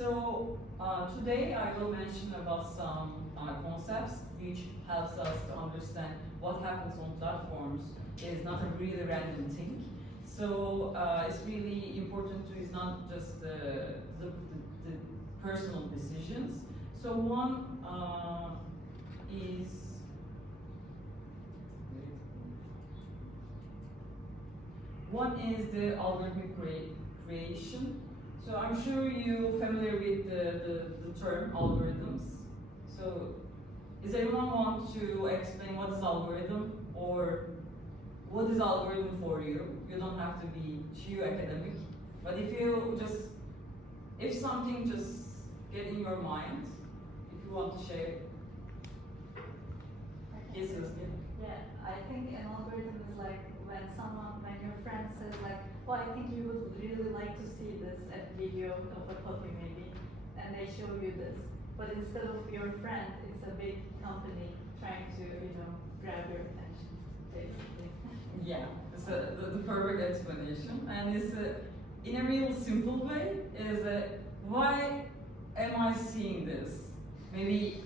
Today I will mention about some concepts which helps us to understand what happens on platforms is not a really random thing. So it's really important to is not just the personal decisions. So one is the algorithmic creation. So I'm sure you're familiar with the term algorithms. So does everyone want to explain what is algorithm or what is algorithm for you? You don't have to be too academic, but if something just get in your mind, if you want to share. Yes, yeah, I think an algorithm is like when your friend says like, well, I think you would really like to see this video of a coffee maybe, and they show you this. But instead of your friend, it's a big company trying to, grab your attention, basically. Yeah, it's the perfect explanation, and it's in a real simple way. Is why am I seeing this? Maybe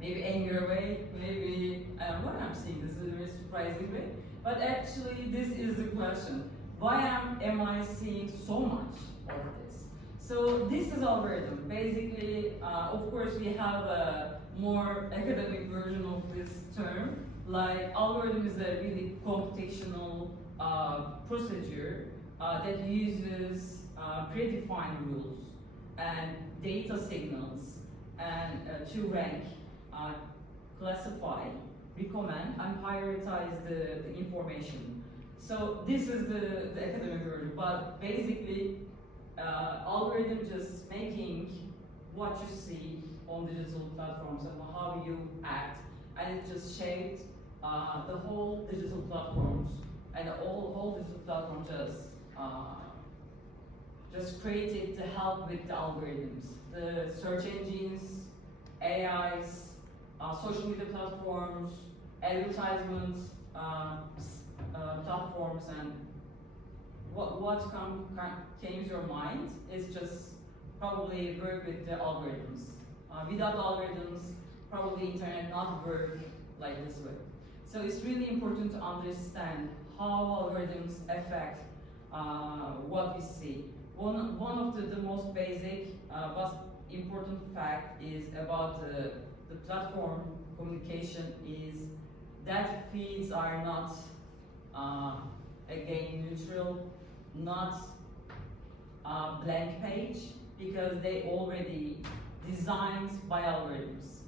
anger way, maybe I don't know why I'm seeing this in a very surprising way. But actually, this is the question: why am I seeing so much of this? So this is algorithm. Basically, of course, we have a more academic version of this term. Like algorithm is a really computational procedure that uses predefined rules and data signals and to rank, classify, recommend, and prioritize the information. So this is the academic version, but basically algorithm just making what you see on digital platforms and how you act, and it just shaped the whole digital platforms, and the whole digital platform just created to help with the algorithms, the search engines, AIs, social media platforms, advertisements, platforms, and what came to your mind is just probably work with the algorithms. Without algorithms, probably internet not work like this way. So it's really important to understand how algorithms affect what we see. One of the most basic but important fact is about the platform communication is that feeds are not again neutral, not blank page, because they already designed by algorithms.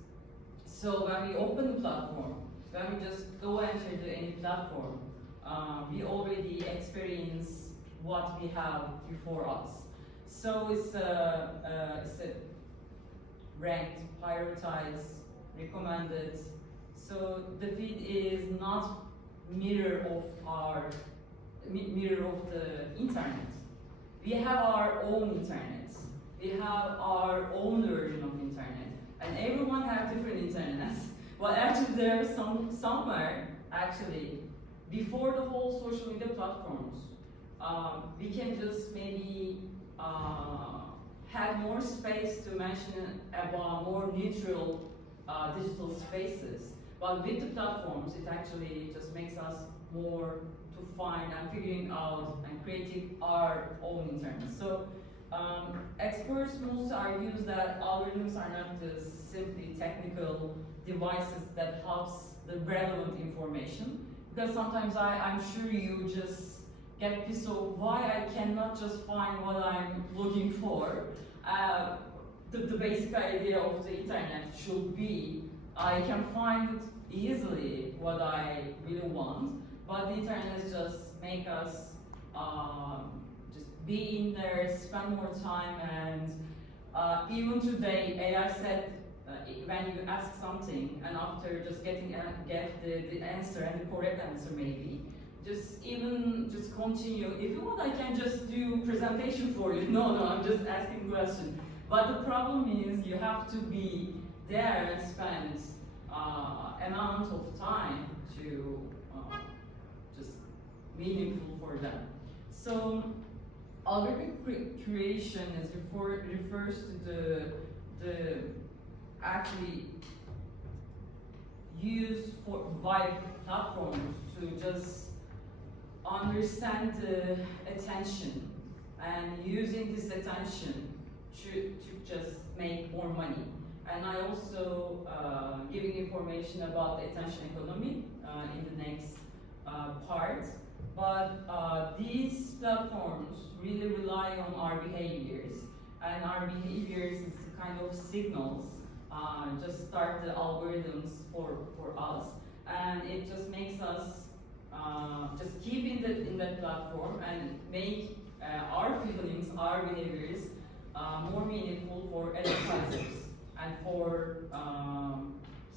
So when we open the platform, when we just go enter to any platform, we already experience what we have before us. So it's a ranked, prioritized, recommended. So the feed is not mirror of the internet. We have our own internet. We have our own version of internet, and everyone have different internets. Well, actually, there's somewhere actually before the whole social media platforms. We can just maybe have more space to mention about more neutral digital spaces. But with the platforms, it actually just makes us more to find and figuring out and creating our own internet. So experts mostly argue that algorithms are not just simply technical devices that helps the relevant information. Because sometimes I'm sure you just get pissed off why I cannot just find what I'm looking for. The basic idea of the internet should be I can find easily what I really want, but the internet just make us just be in there, spend more time, and even today AI said when you ask something and after just get the answer and the correct answer maybe, just continue. If you want, I can just do presentation for you. No, I'm just asking questions. But the problem is you have to be there and spend amount of time to just meaningful for them. So algorithmic curation refers to the actually used by platforms to just understand the attention and using this attention to just make more money. And I also giving information about the attention economy in the next part. But these platforms really rely on our behaviors, and our behaviors is kind of signals, just start the algorithms for us, and it just makes us just keep in that platform and make our feelings, our behaviors more meaningful for advertisers and for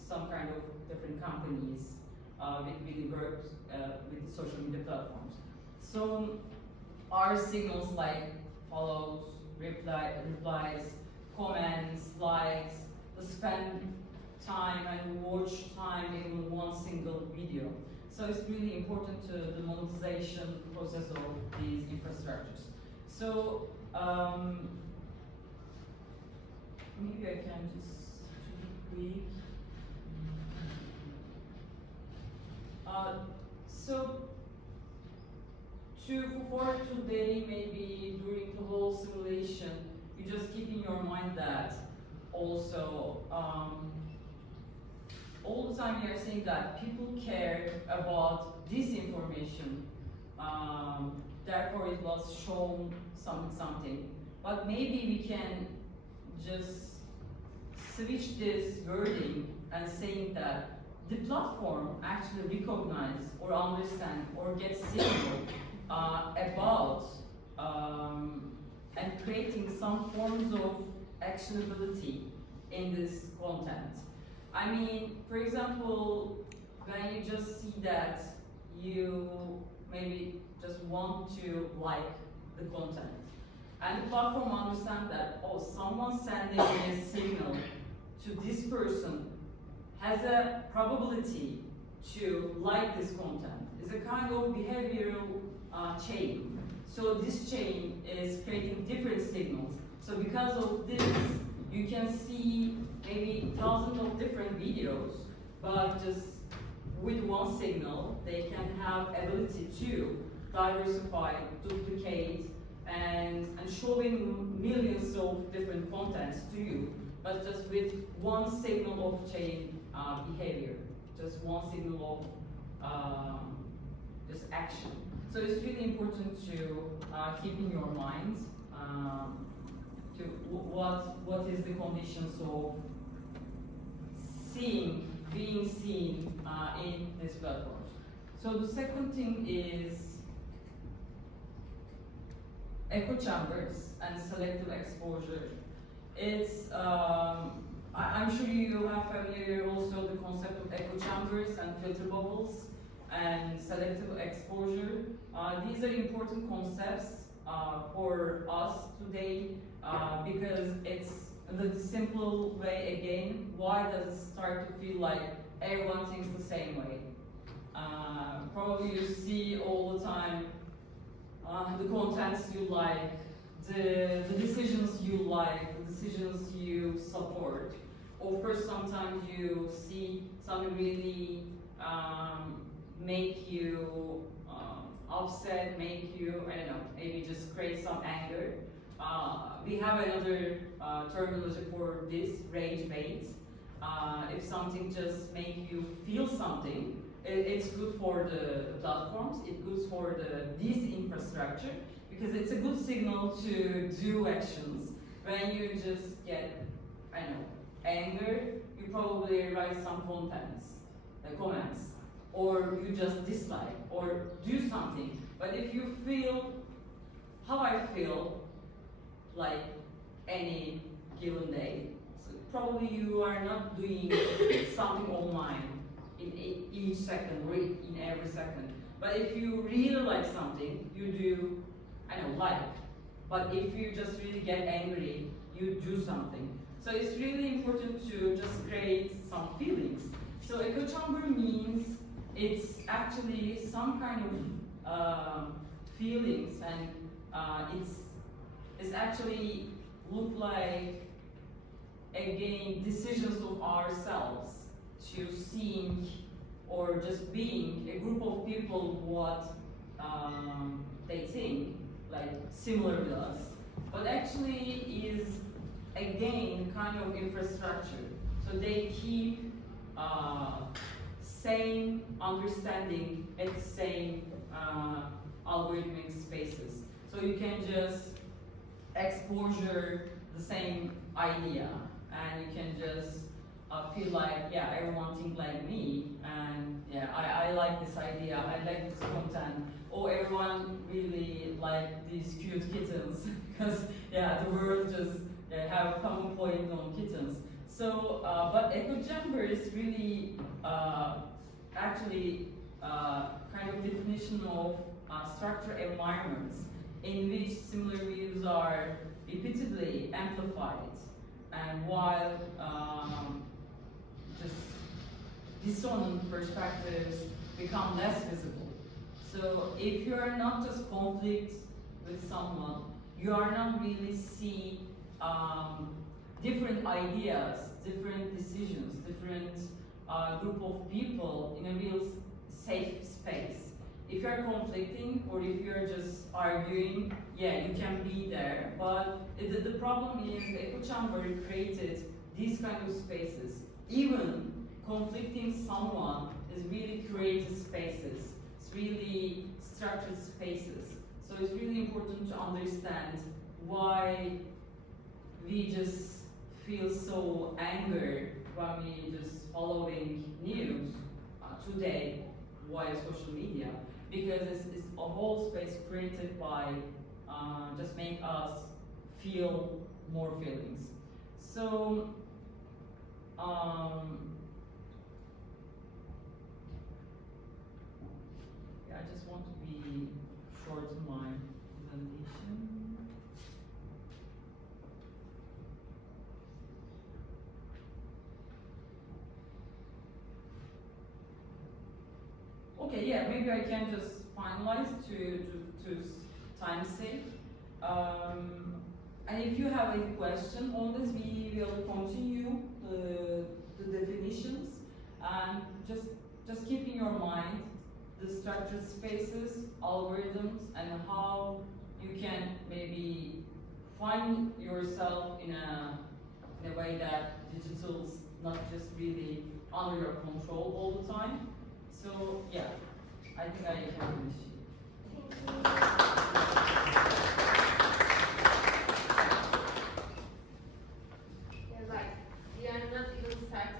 some kind of different companies with really work with social media platforms. So our signals like follows, replies, comments, likes, the spend time and watch time in one single video. So it's really important to the monetization process of these infrastructures. So maybe I can just quick. So for today, maybe during the whole simulation, you just keep in your mind that also all the time we are saying that people care about this information, therefore it was shown something. But maybe we can just switch this wording and saying that the platform actually recognize or understand or get signal about and creating some forms of actionability in this content. I mean, for example, when you just see that you maybe just want to like the content, and the platform understand that, oh, someone sending a signal to this person has a probability to like this content. It's a kind of behavioral chain. So this chain is creating different signals. So because of this, you can see maybe thousands of different videos, but just with one signal, they can have ability to diversify, duplicate, and showing millions of different contents to you, but just with one signal of chain behavior, just one signal of just action. So it's really important to keep in your mind to what is the conditions of being seen in these platforms. So the second thing is echo chambers and selective exposure. It's I'm sure you are familiar also the concept of echo chambers and filter bubbles and selective exposure. These are important concepts for us today because it's the simple way again. Why does it start to feel like everyone thinks the same way? Probably you see all the time the contents you like, the decisions you like, the decisions you support. Of course, sometimes you see something really make you upset, make you, I don't know, maybe just create some anger. We have another terminology for this, rage bait. If something just makes you feel something, it's good for the platforms, it's good for this infrastructure, because it's a good signal to do actions. When you just get, I don't know, anger, you probably write some comments, or you just dislike, or do something. But if you feel how I feel, like any given day, so probably you are not doing something online in each second, or in every second. But if you really like something, you do, I know, like. But if you just really get angry, you do something. So it's really important to just create some feelings. So echo chamber means it's actually some kind of feelings and it's actually look like again decisions of ourselves to seeing or just being a group of people what they think like similar with us, but actually is again kind of infrastructure. So they keep same understanding at the same algorithmic spaces. So you can just exposure the same idea, and you can just feel like, yeah, everyone think like me, and yeah, I like this idea, I like this content, or everyone really like these cute kittens, because yeah, the world just have a common point on kittens. So, but echo chamber is really actually kind of definition of structured environments in which similar views are repeatedly amplified, and while just dissonant perspectives become less visible. So if you are not just conflict with someone, you are not really see different ideas, different decisions, different group of people in a real safe space. If you're conflicting or if you're just arguing, yeah, you can be there, but the problem is the echo chamber created these kind of spaces. Even conflicting someone is really created spaces. It's really structured spaces. So it's really important to understand why we just feel so angry when we just following news today via social media, because it's a whole space created by just make us feel more feelings. So yeah, I just want to be short in my presentation. Okay, yeah, maybe I can just finalize to time save. And if you have any question on this, we will continue the definitions, and just keep in your mind the structured spaces, algorithms, and how you can maybe find yourself in a way that digital's not just really under your control all the time. So yeah, I think I can finish. Yeah, right. We are not even starting